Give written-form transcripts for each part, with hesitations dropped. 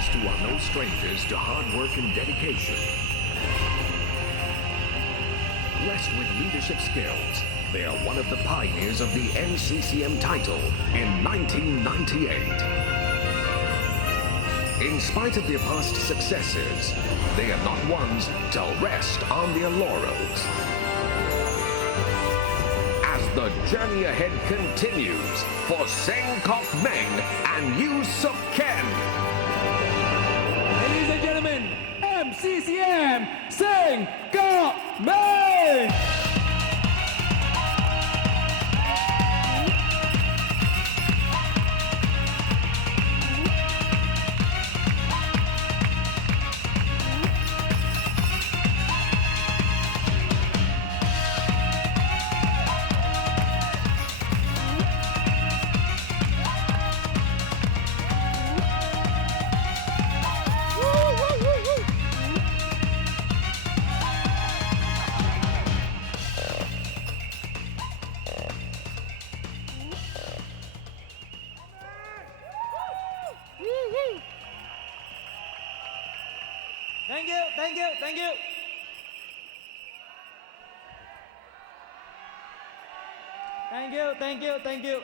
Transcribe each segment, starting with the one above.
These two are no strangers to hard work and dedication. Blessed with leadership skills, they are one of the pioneers of the NCCM title in 1998. In spite of their past successes, they are not ones to rest on their laurels. As the journey ahead continues for Seng Kok Meng and Yu Suk Ken. Ladies and gentlemen, MCCM Seng Kok Meng. Thank you. Thank you.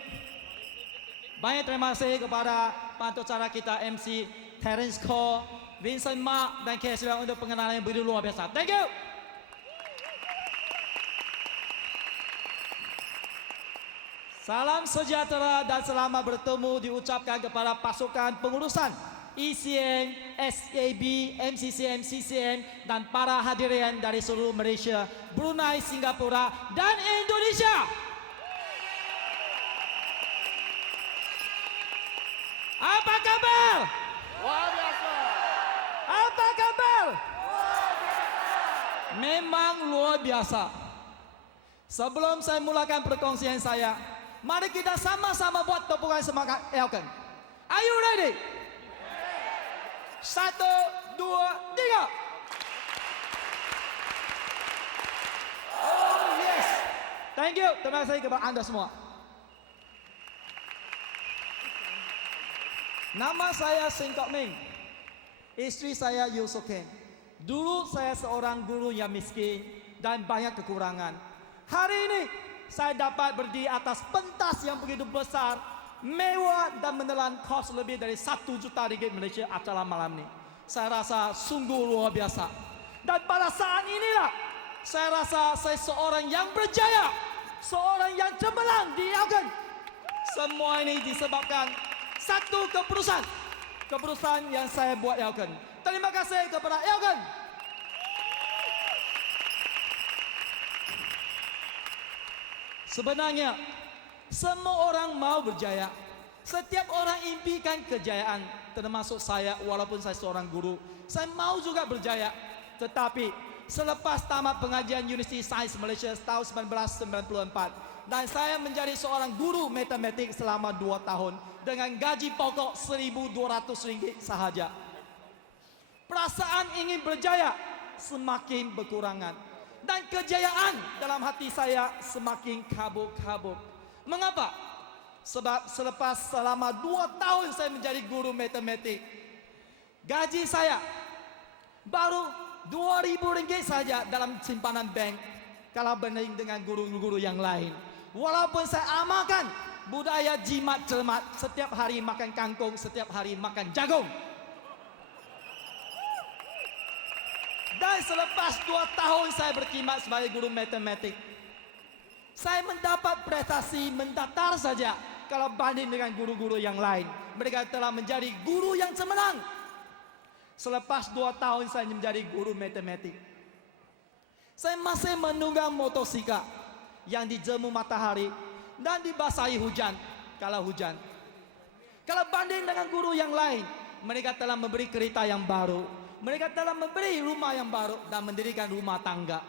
Banyak terima kasih kepada pantau cara kita MC Terence Ko, Vincent Mak dan KSW untuk pengenalan yang begitu luar biasa. Thank you. Salam sejahtera dan selamat bertemu diucapkan kepada pasukan pengurusan ECN, SAB, MCCM, CCM dan para hadirin dari seluruh Malaysia, Brunei, Singapura dan Indonesia. Apa kabar? Luar biasa. Apa kabar? Luar biasa. Memang luar biasa. Sebelum saya mulakan perkongsian saya, mari kita sama-sama buat tepukan semangat Elkan. Are you ready? 1, 2, 3. Oh yes. Thank you. Terima kasih kepada anda semua. Nama saya Seng Kok Meng. Istri saya Yu Suk Ken. Dulu saya seorang guru yang miskin dan banyak kekurangan. Hari ini saya dapat berdiri atas pentas yang begitu besar, mewah dan menelan kos lebih dari 1 juta ringgit Malaysia acara malam ini. Saya rasa sungguh luar biasa. Dan pada saat inilah saya rasa saya seorang yang berjaya, seorang yang cemerlang di Elkan. Semua ini disebabkan satu keputusan yang saya buat Elkan. Terima kasih kepada Elkan. Sebenarnya semua orang mau berjaya. Setiap orang impikan kejayaan, termasuk saya walaupun saya seorang guru. Saya mau juga berjaya. Tetapi selepas tamat pengajian Universiti Sains Malaysia tahun 1994 dan saya menjadi seorang guru matematik selama 2 tahun dengan gaji pokok RM1,200 sahaja. Perasaan ingin berjaya semakin berkurangan dan kejayaan dalam hati saya semakin kabur-kabur. Mengapa? Sebab selepas selama 2 tahun saya menjadi guru matematik, gaji saya baru RM2,000 saja dalam simpanan bank kalau banding dengan guru-guru yang lain. Walaupun saya amalkan budaya jimat cermat, setiap hari makan kangkung, setiap hari makan jagung. Dan selepas 2 tahun saya berkhidmat sebagai guru matematik, saya mendapat prestasi mendatar saja kalau banding dengan guru-guru yang lain. Mereka telah menjadi guru yang cemerlang. Selepas 2 tahun saya menjadi guru matematik, saya masih menunggang motosikal yang dijemu matahari dan dibasahi hujan kalau hujan. Kalau banding dengan guru yang lain, mereka telah memberi kereta yang baru, mereka telah memberi rumah yang baru dan mendirikan rumah tangga.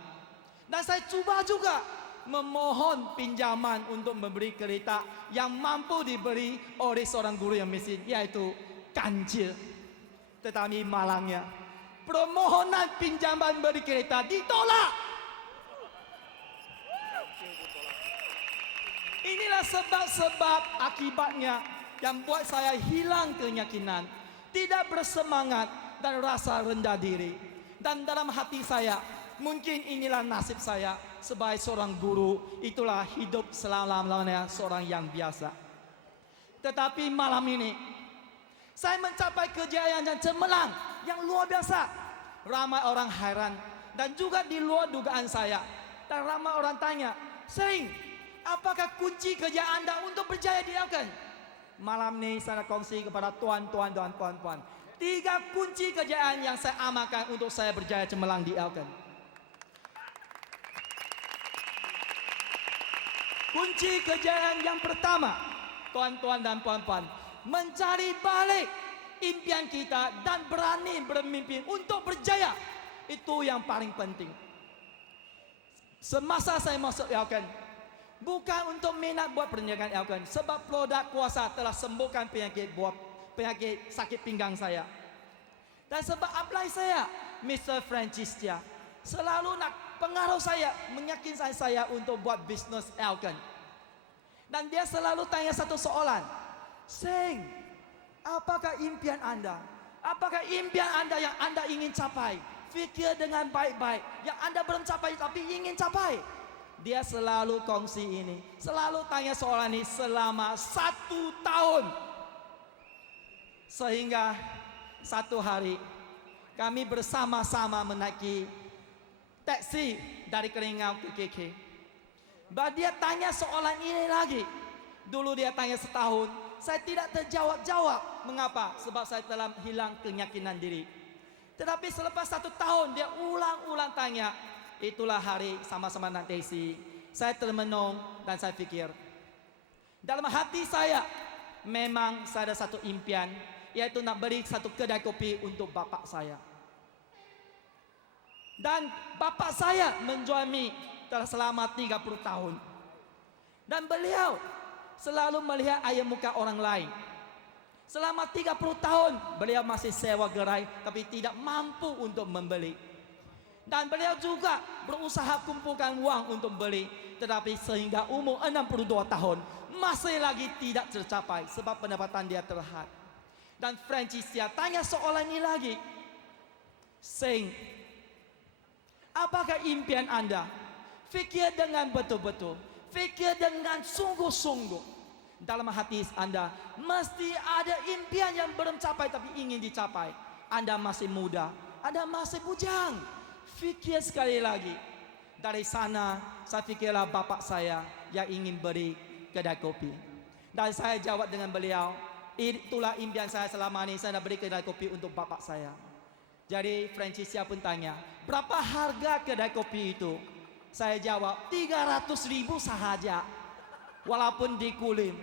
Dan saya cuba juga memohon pinjaman untuk memberi kereta yang mampu diberi oleh seorang guru yang miskin, yaitu kancil. Tetapi malangnya, permohonan pinjaman beri kereta ditolak. Inilah sebab-sebab akibatnya yang buat saya hilang keyakinan. tidak bersemangat dan rasa rendah diri. Dan dalam hati saya, mungkin inilah nasib saya sebagai seorang guru. Itulah hidup selama-lamanya seorang yang biasa. Tetapi malam ini, saya mencapai kejayaan yang cemerlang, yang luar biasa. Ramai orang heran dan juga di luar dugaan saya. Dan ramai orang tanya, Seng, apakah kunci kejayaan Anda untuk berjaya di Elkan? Malam ini saya kongsi kepada tuan-tuan dan puan-puan 3 kunci kejayaan yang saya amalkan untuk saya berjaya cemerlang di Elkan. Kunci kejayaan yang pertama, tuan-tuan dan puan-puan, mencari balik impian kita dan berani bermimpi untuk berjaya. Itu yang paling penting. Semasa saya masuk Elkan, bukan untuk minat buat perniagaan Elkan, sebab produk kuasa telah sembuhkan penyakit sakit pinggang saya. Dan sebab apply saya, Mr. Francis Chia selalu nak pengaruh saya, meyakinkan saya untuk buat bisnes Elkan. Dan dia selalu tanya satu soalan, Seng, apakah impian Anda? Apakah impian Anda yang Anda ingin capai? Fikir dengan baik-baik, yang Anda belum capai tapi ingin capai. Dia selalu kongsi ini, selalu tanya soalan ini selama 1 tahun. Sehingga satu hari kami bersama-sama menaiki taksi dari Kelingau ke KK. Bah dia tanya soalan ini lagi. Dulu dia tanya setahun, saya tidak terjawab-jawab. Mengapa? Sebab saya telah hilang keyakinan diri. Tetapi selepas 1 tahun dia ulang-ulang tanya. Itulah hari sama-sama naik taksi. Saya termenung dan saya fikir, dalam hati saya memang saya ada satu impian, yaitu nak beri satu kedai kopi untuk bapak saya. Dan bapak saya menjual mie telah selama 30 tahun. Dan beliau selalu melihat air muka orang lain. Selama 30 tahun beliau masih sewa gerai tapi tidak mampu untuk membeli. Dan beliau juga berusaha kumpulkan uang untuk beli, tetapi sehingga umur 62 tahun masih lagi tidak tercapai sebab pendapatan dia terhad. Dan Francis dia tanya soalan ini lagi, Seng, apakah impian Anda? Fikir dengan betul-betul, fikir dengan sungguh-sungguh. Dalam hati Anda mesti ada impian yang belum capai tapi ingin dicapai. Anda masih muda, Anda masih bujang. Fikir sekali lagi. Dari sana saya fikirlah bapak saya yang ingin beri kedai kopi. Dan saya jawab dengan beliau, itulah impian saya selama ini, saya nak beri kedai kopi untuk bapak saya. Jadi Francis pun tanya, berapa harga kedai kopi itu? Saya jawab 300.000 sahaja. Walaupun di Kulim.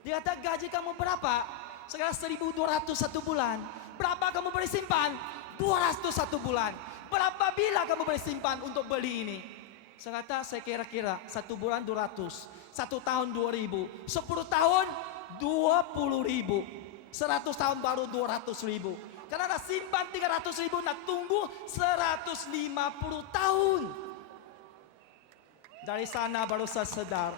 Dia kata, gaji kamu berapa? Sekarang 1.200 1 bulan. Berapa kamu boleh simpan? 200 1 bulan. Berapa bila kamu boleh simpan untuk beli ini? Saya kata, saya kira-kira 1 bulan 200, 1 tahun 2.000, 10 tahun 20.000, 100 tahun baru 200.000. Karena nak simpan 300.000, nak tunggu 150 tahun. Dari sana baru saya sedar,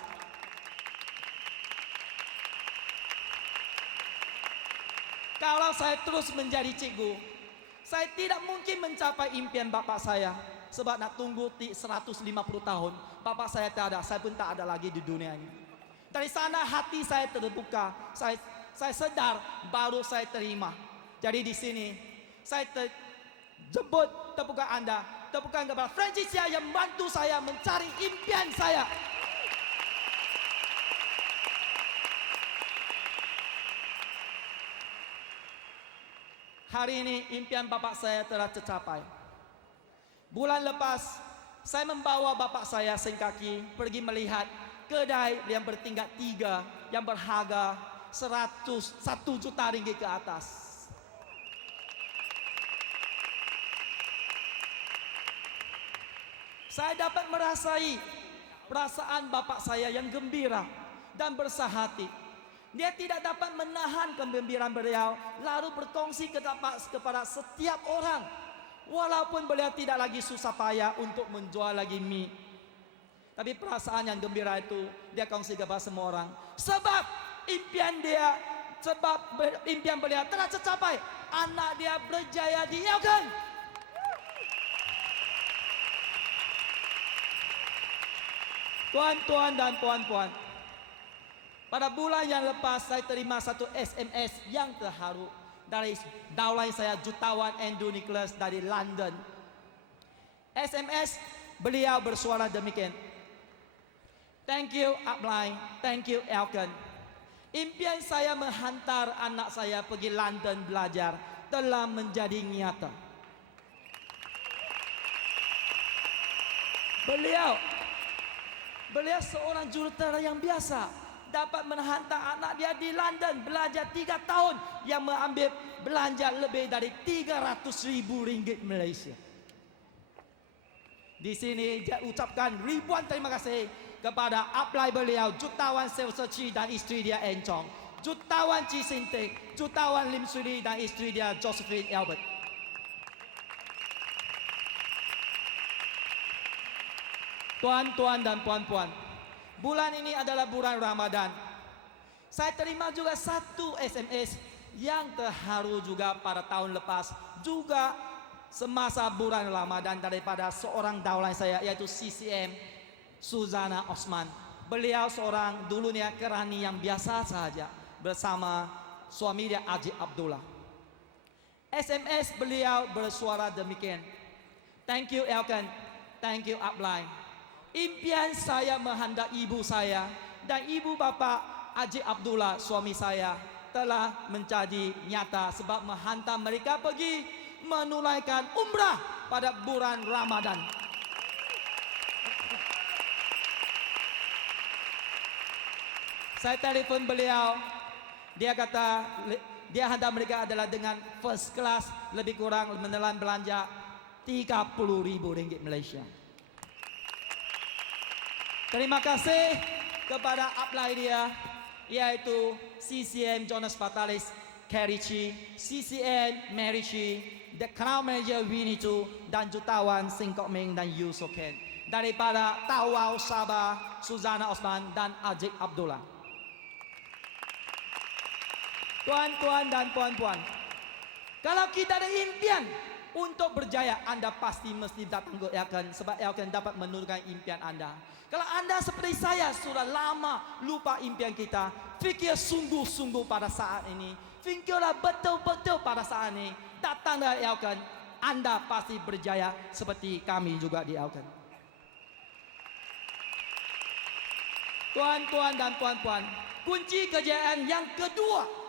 kalau saya terus menjadi cikgu, saya tidak mungkin mencapai impian bapak saya. Sebab nak tunggu 150 tahun, bapak saya tak ada, saya pun tak ada lagi di dunia ini. Dari sana hati saya terbuka, saya sedar, baru saya terima. Jadi di sini saya jemput tepukan Anda, tepukan kepada Francis yang membantu saya mencari impian saya. Hari ini impian bapak saya telah tercapai. Bulan lepas saya membawa bapak saya Sengkaki pergi melihat kedai yang bertingkat 3 yang berharga 101 juta ringgit ke atas. Saya dapat merasai perasaan bapak saya yang gembira dan bersahati. Dia tidak dapat menahan kegembiraan beliau, lalu berkongsi kepada setiap orang. Walaupun beliau tidak lagi susah payah untuk menjual lagi mie, tapi perasaan yang gembira itu dia kongsi kepada semua orang. Sebab impian beliau telah tercapai. anak dia berjaya di Elkan. Tuan-tuan dan puan-puan, pada bulan yang lepas saya terima satu SMS yang terharu dari downline saya, jutawan Andrew Nicholas dari London. SMS beliau bersuara demikian. Thank you Upline, thank you Elkan. Impian saya menghantar anak saya pergi London belajar telah menjadi nyata. Beliau seorang jurutera yang biasa, dapat menghantar anak dia di London belajar 3 tahun yang mengambil belanja lebih dari 300,000 ringgit Malaysia. Di sini saya ucapkan ribuan terima kasih kepada upline beliau, jutawan Seo dan isteri dia Encong, jutawan Chi Sintik, jutawan Lim Suri dan isteri dia Josephine Albert. Tuan-tuan dan puan-puan, bulan ini adalah bulan Ramadan. Saya terima juga satu SMS yang terharu juga pada tahun lepas, juga semasa bulan Ramadan, daripada seorang downline saya, yaitu CCM Suzana Osman. Beliau seorang dulunya kerani yang biasa sahaja bersama suami dia Ajib Abdullah. SMS beliau bersuara demikian. Thank you Elkan, thank you upline. Impian saya menghantar ibu saya dan ibu bapa Ajib Abdullah suami saya telah menjadi nyata sebab menghantar mereka pergi menunaikan umrah pada bulan Ramadan. Saya telefon beliau, dia kata dia hantar mereka adalah dengan first class, lebih kurang menelan belanja 30,000 ringgit Malaysia. Terima kasih kepada upline dia, yaitu CCM Jonas Fatalis, Kerry Chi, CCM Mary Chi, The Crown Manager Winnie Tu, dan jutawan Sing Kok Ming dan Yu So Ken. Daripada Tawau Sabah, Suzana Osman dan Ajib Abdullah. Tuan-tuan dan puan-puan, kalau kita ada impian untuk berjaya, anda pasti mesti datang ke Elkan, sebab Elkan dapat menurunkan impian anda. Kalau anda seperti saya sudah lama lupa impian kita, fikir sungguh-sungguh pada saat ini, fikirlah betul-betul pada saat ini, datang dari Elkan, anda pasti berjaya seperti kami juga di Elkan. Tuan-tuan dan puan-puan, kunci kejayaan yang kedua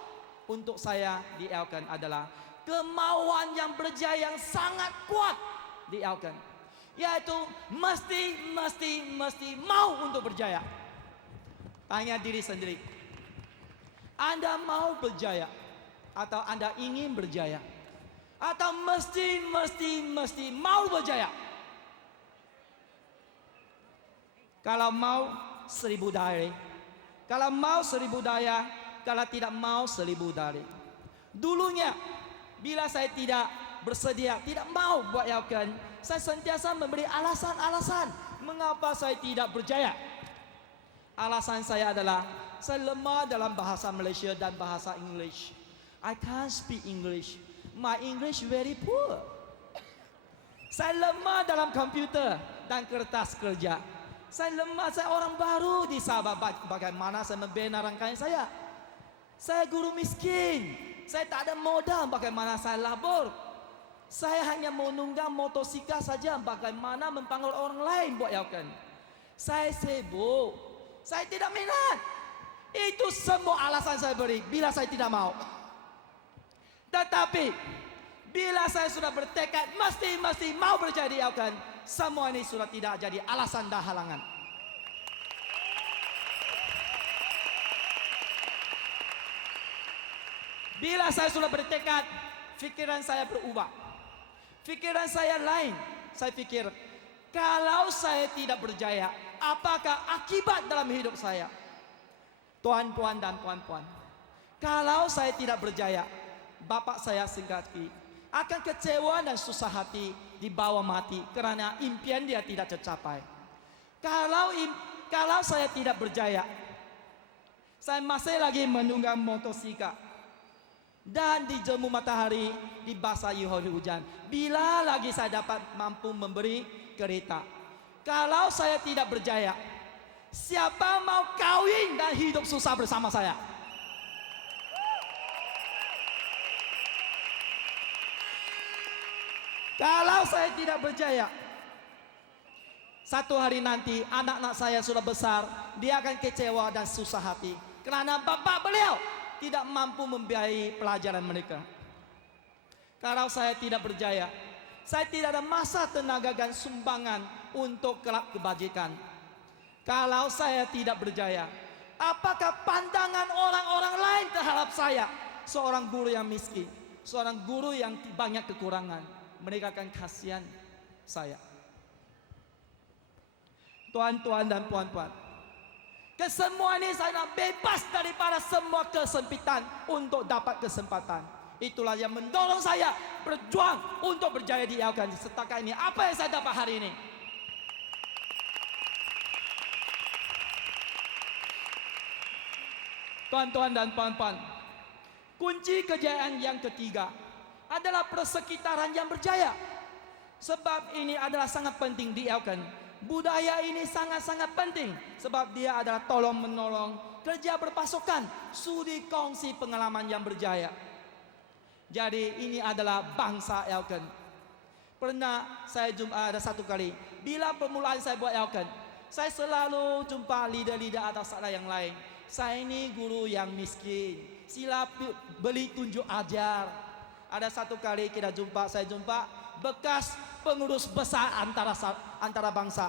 untuk saya di Elkan adalah kemauan yang berjaya yang sangat kuat di Elkan, yaitu mesti mau untuk berjaya. Tanya diri sendiri, anda mau berjaya atau anda ingin berjaya, atau mesti mau berjaya? Kalau mau 1000 dari, kalau mau 1000 daya, kalau tidak mau 1000 dari. Dulunya bila saya tidak bersedia, tidak mau buat Elkan, saya sentiasa memberi alasan-alasan mengapa saya tidak berjaya. Alasan saya adalah saya lemah dalam bahasa Malaysia dan bahasa English. I can't speak English. My English very poor. Saya lemah dalam komputer dan kertas kerja. Saya lemah, saya orang baru di Sabah. Bagaimana saya membina rangkaian saya? Saya guru miskin. Saya tak ada modal, bagaimana saya labor? Saya hanya menunggang motosikal saja, bagaimana mempanggil orang lain buat Elkan? Saya sibuk, saya tidak minat. Itu semua alasan saya beri bila saya tidak mau. Tetapi bila saya sudah bertekad mesti mau berjaya di Elkan, semua ini sudah tidak jadi alasan dan halangan. Bila saya sudah bertekad, fikiran saya berubah. Fikiran saya lain. Saya fikir, kalau saya tidak berjaya, apakah akibat dalam hidup saya? Tuan-tuan dan puan-puan, kalau saya tidak berjaya, bapak saya singkati akan kecewa dan susah hati di bawah mati kerana impian dia tidak tercapai. Kalau saya tidak berjaya, saya masih lagi menunggang motosikal dan dijemur matahari, dibasahi oleh hujan. Bila lagi saya dapat mampu memberi kereta? Kalau saya tidak berjaya, siapa mau kawin dan hidup susah bersama saya? Kalau saya tidak berjaya, satu hari nanti anak-anak saya sudah besar, dia akan kecewa dan susah hati karena bapak beliau tidak mampu membiayai pelajaran mereka. Kalau saya tidak berjaya, saya tidak ada masa, tenaga dan sumbangan untuk kelab kebajikan. Kalau saya tidak berjaya, apakah pandangan orang-orang lain terhadap saya? Seorang guru yang miskin, seorang guru yang banyak kekurangan. Mereka akan kasihan saya. Tuan-tuan dan puan-puan, kesemua ini saya nak bebas daripada semua kesempitan untuk dapat kesempatan. Itulah yang mendorong saya berjuang untuk berjaya di Elkan. Setakat ini apa yang saya dapat hari ini? Tuan-tuan dan puan-puan, kunci kejayaan yang ketiga adalah persekitaran yang berjaya. Sebab ini adalah sangat penting di Elkan. Budaya ini sangat-sangat penting sebab dia adalah tolong-menolong, kerja berpasukan, sudi kongsi pengalaman yang berjaya. Jadi ini adalah bangsa Elkan. Pernah saya jumpa ada satu kali, bila permulaan saya buat Elkan, saya selalu jumpa leader-leader atau saudara yang lain. Saya ini guru yang miskin, sila beli tunjuk ajar. Ada satu kali saya jumpa bekas pengurus besar antara bangsa,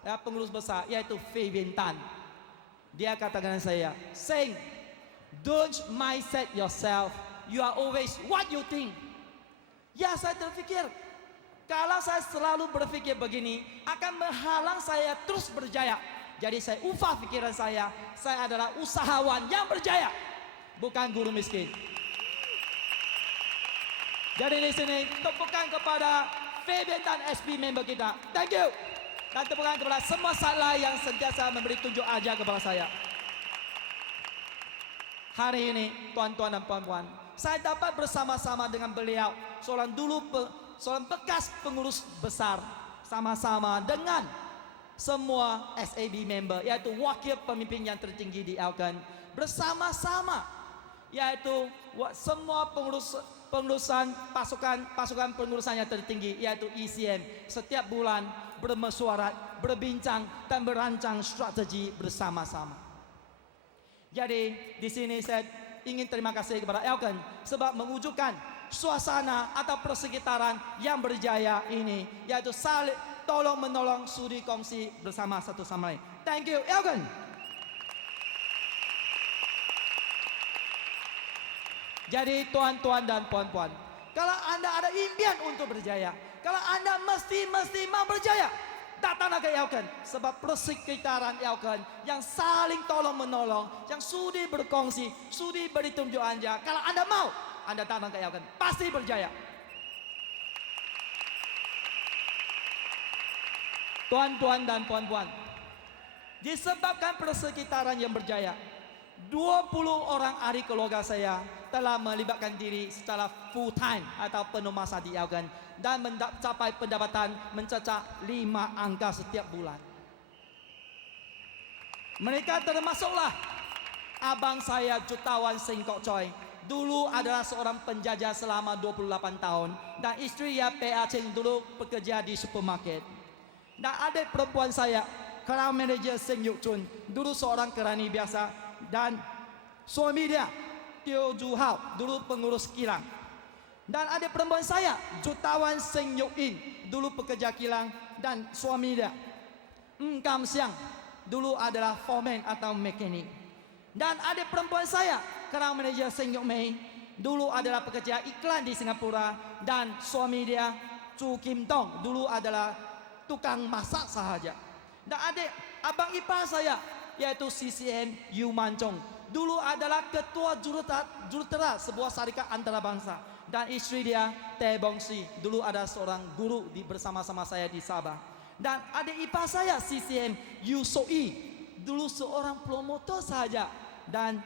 ya, pengurus besar yaitu Fabian Tan. Dia katakan saya, "Seng, don't mindset yourself. You are always what you think." Ya, saya terfikir kalau saya selalu berpikir begini akan menghalang saya terus berjaya. Jadi saya ubah pikiran saya adalah usahawan yang berjaya, bukan guru miskin. Jadi di sini tepukan kepada Fabian Tan SP member kita. Thank you. Dan tepukan kepada semua salah yang sentiasa memberi tunjuk ajar kepada saya. Hari ini tuan-tuan dan puan-puan, saya dapat bersama-sama dengan beliau, seorang bekas pengurus besar, sama-sama dengan semua SAB member, yaitu wakil pemimpin yang tertinggi di Elkan, bersama-sama, yaitu semua pengurusan pasukan pengurusan yang tertinggi, yaitu ECM, setiap bulan bermesyuarat, berbincang dan merancang strategi bersama-sama. Jadi di sini saya ingin terima kasih kepada Elkan sebab mewujudkan suasana atau persekitaran yang berjaya ini, yaitu saling tolong menolong, sudi kongsi bersama satu sama lain. Thank you Elkan. Jadi tuan-tuan dan puan-puan, kalau anda ada impian untuk berjaya, kalau anda mesti mau berjaya, datanglah ke Elkan. Sebab persekitaran Elkan yang saling tolong menolong, yang sudi berkongsi, sudi beri tunjuk ajar. Kalau anda mau, anda datang ke Elkan, pasti berjaya. Tuan-tuan dan puan-puan, disebabkan persekitaran yang berjaya, 20 orang ahli keluarga saya telah melibatkan diri secara full time atau penuh masa di Elkan dan mencapai pendapatan mencecah 5 angka setiap bulan. Mereka termasuklah abang saya Jutawan Seng Kok Choi, dulu adalah seorang penjajah selama 28 tahun, dan istri dia PA Cheng dulu bekerja di supermarket. Dan adik perempuan saya, Crown Manager Seng Yuk Chun, dulu seorang kerani biasa, dan suami dia Teo Ju Hao, dulu pengurus kilang. Dan adik perempuan saya Jutawan Seng Yuk In, dulu pekerja kilang, dan suami dia Kam Siang, dulu adalah foreman atau mekanik. Dan adik perempuan saya Crown Manager Seng Yuk Mei, dulu adalah pekerja iklan di Singapura, dan suami dia Chu Kim Tong, dulu adalah tukang masak sahaja. Dan adik abang ipar saya yaitu CCM Yu Man Chong, dulu adalah ketua jurutera sebuah syarikat antarabangsa, dan istri dia Tae Bong Si, dulu ada seorang guru bersama-sama saya di Sabah. Dan adik ipar saya CCM Yu So I, dulu seorang promotor sahaja, dan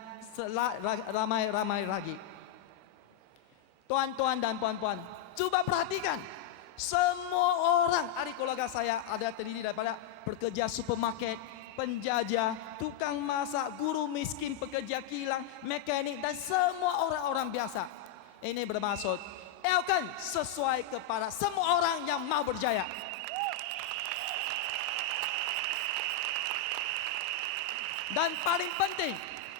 ramai lagi. Tuan-tuan dan puan-puan, coba perhatikan. Semua orang, adik keluarga saya ada terdiri daripada pekerja supermarket, penjajah, tukang masak, guru miskin, pekerja kilang, mekanik dan semua orang-orang biasa. Ini bermaksud Elkan sesuai kepada semua orang yang mau berjaya. Dan paling penting,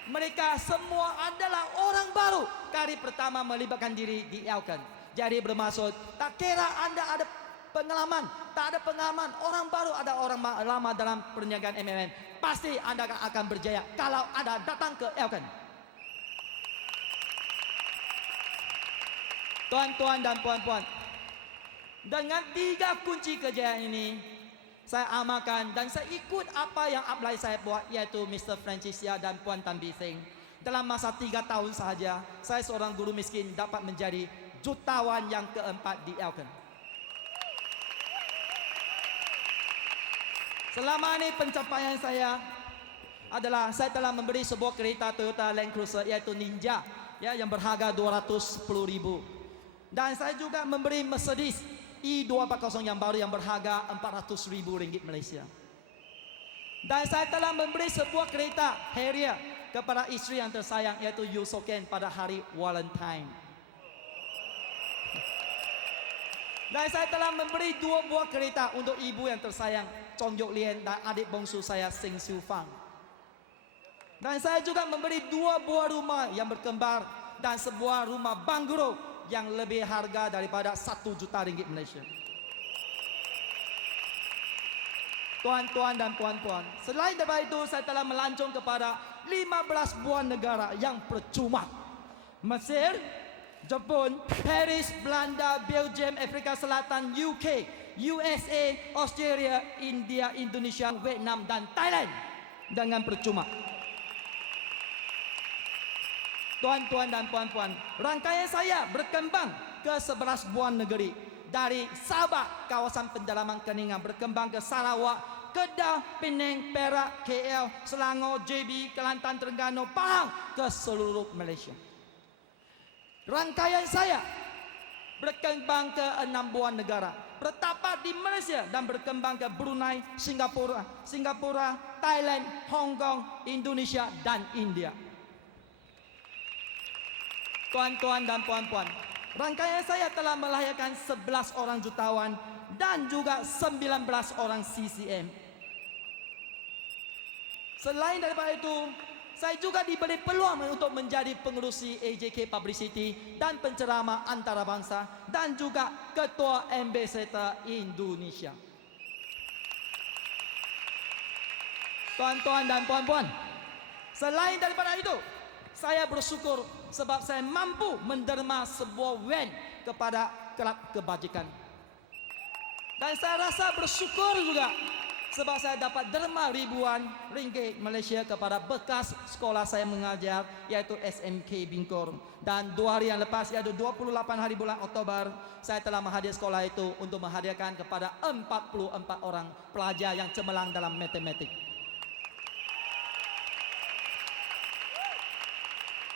mereka semua adalah orang baru kali pertama melibatkan diri di Elkan. Jadi bermaksud tak kira anda ada pengalaman, tak ada pengalaman, orang baru ada orang lama dalam perniagaan MLM, pasti anda akan berjaya kalau anda datang ke Elkan. Tuan-tuan dan puan-puan, dengan 3 kunci kejayaan ini saya amalkan dan saya ikut apa yang upline saya buat, yaitu Mr. Francisia dan Puan Tan Bee Seng. Dalam masa 3 tahun sahaja, saya seorang guru miskin dapat menjadi jutawan yang keempat di Elkan. Selama ini pencapaian saya adalah saya telah memberi sebuah kereta Toyota Land Cruiser yaitu Ninja yang berharga 210,000. Dan saya juga memberi Mercedes E240 yang baru yang berharga RM400,000 Malaysia. Dan saya telah memberi sebuah kereta Harrier kepada isteri yang tersayang yaitu Yusoken pada hari Valentine. Dan saya telah memberi 2 buah kereta untuk ibu yang tersayang Chong Yok Lien dan adik bongsu saya Seng Siu Fang. Dan saya juga memberi 2 buah rumah yang berkembar dan sebuah rumah banglo yang lebih harga daripada RM1 juta Malaysia. Tuan-tuan dan puan-puan, selain daripada itu saya telah melancong kepada 15 buah negara yang percuma. Mesir, Jepun, Paris, Belanda, Belgium, Afrika Selatan, UK, USA, Australia, India, Indonesia, Vietnam dan Thailand dengan percuma. Tuan-tuan dan puan-puan, rangkaian saya berkembang ke 11 buah negeri. Dari Sabah, kawasan pendalaman Keningan, berkembang ke Sarawak, Kedah, Penang, Perak, KL, Selangor, JB, Kelantan, Terengganu, Pahang ke seluruh Malaysia. Rangkaian saya berkembang ke 6 buah negara, bertapak di Malaysia dan berkembang ke Brunei, Singapura, Thailand, Hong Kong, Indonesia dan India. Tuan-tuan dan puan-puan, rangkaian saya telah melahirkan 11 orang jutawan dan juga 19 orang CCM. Selain daripada itu, saya juga diberi peluang untuk menjadi pengerusi AJK Publicity dan penceramah antarabangsa dan juga ketua Ambassador Indonesia. Tuan-tuan dan puan-puan, selain daripada itu, saya bersyukur sebab saya mampu menderma sebuah van kepada kelab kebajikan. Dan saya rasa bersyukur juga sebab saya dapat derma ribuan ringgit Malaysia kepada bekas sekolah saya mengajar yaitu SMK Bingkor. Dan 2 hari yang lepas iaitu 28 hari bulan Oktober, saya telah menghadiri sekolah itu untuk menghadiahkan kepada 44 orang pelajar yang cemerlang dalam matematik.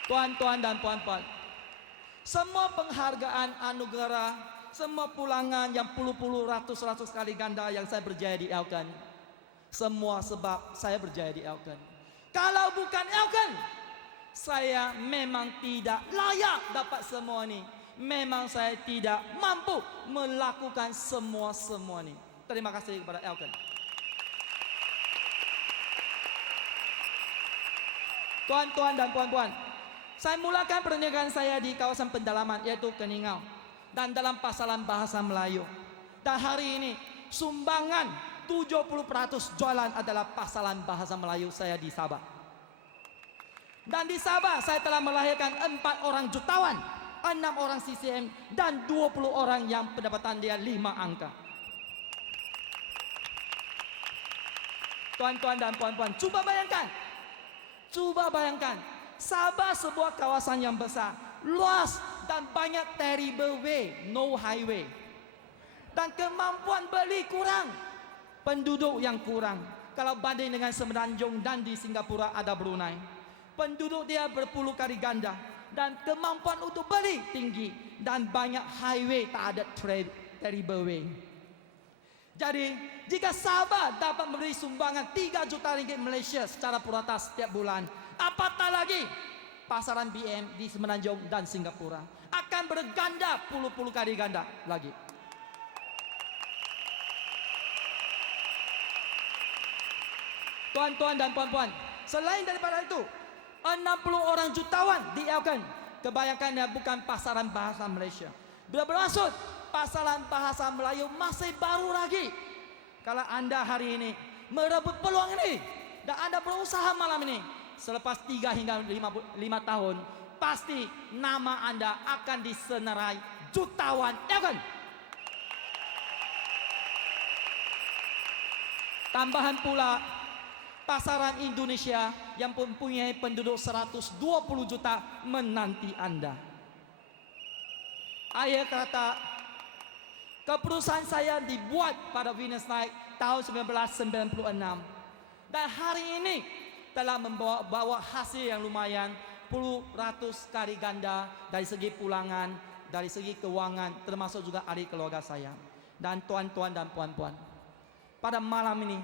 Tuan-tuan dan puan-puan, semua penghargaan anugerah, semua pulangan yang puluh-puluh ratus-ratus kali ganda yang saya berjaya di Elkan, semua sebab saya berjaya di Elkan. Kalau bukan Elkan, saya memang tidak layak dapat semua ini. Memang saya tidak mampu melakukan semua ini. Terima kasih kepada Elkan. Tuan-tuan dan puan-puan, saya mulakan perniagaan saya di kawasan pendalaman yaitu Keningau dan dalam pasaran bahasa Melayu. Dan hari ini sumbangan 70% jualan adalah pasaran bahasa Melayu saya di Sabah. Dan di Sabah saya telah melahirkan 4 orang jutawan, 6 orang CCM dan 20 orang yang pendapatan dia 5 angka. Tuan-tuan dan puan-puan, cuba bayangkan, Sabah sebuah kawasan yang besar, luas dan banyak terrible way, no highway. Dan kemampuan beli kurang, penduduk yang kurang. Kalau banding dengan Semenanjung dan di Singapura ada Brunei, penduduk dia berpuluh kali ganda dan kemampuan untuk beli tinggi. dan banyak highway tak ada terrible way. Jadi, jika Sabah dapat memberi sumbangan 3 juta ringgit Malaysia secara purata setiap bulan, apatah lagi pasaran BM di Semenanjung dan Singapura akan berganda puluh-puluh kali ganda lagi. Tuan-tuan dan puan-puan, selain daripada itu, 60 orang jutawan dielkan. Kebanyakannya bukan pasaran bahasa Malaysia. Bila bermaksud pasaran bahasa Melayu masih baru lagi. Kalau anda hari ini merebut peluang ini dan anda berusaha malam ini, selepas 3 hingga 5 tahun, pasti nama anda akan disenarai jutawan. Ya kan? Tambahan pula, pasaran Indonesia yang mempunyai penduduk 120 juta menanti anda. Akhir kata, keputusan saya dibuat pada Venus Night tahun 1996 dan hari ini telah membawa hasil yang lumayan puluh ratus kali ganda dari segi pulangan, dari segi keuangan, termasuk juga ahli keluarga saya. Dan tuan-tuan dan puan-puan, pada malam ini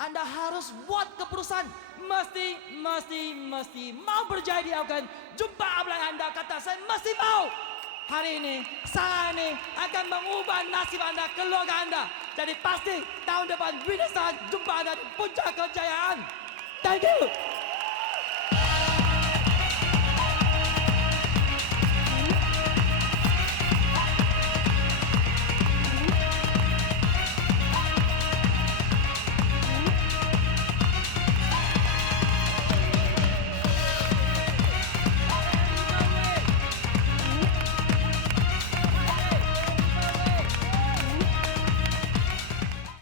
anda harus buat keputusan. Mesti mau berjaya di Afgan. Jumpa abang anda, kata saya mesti mau. Hari ini, saya ini akan mengubah nasib anda, keluarga anda. Jadi pasti tahun depan bisa jumpa anda di puncak kejayaan. Thank you.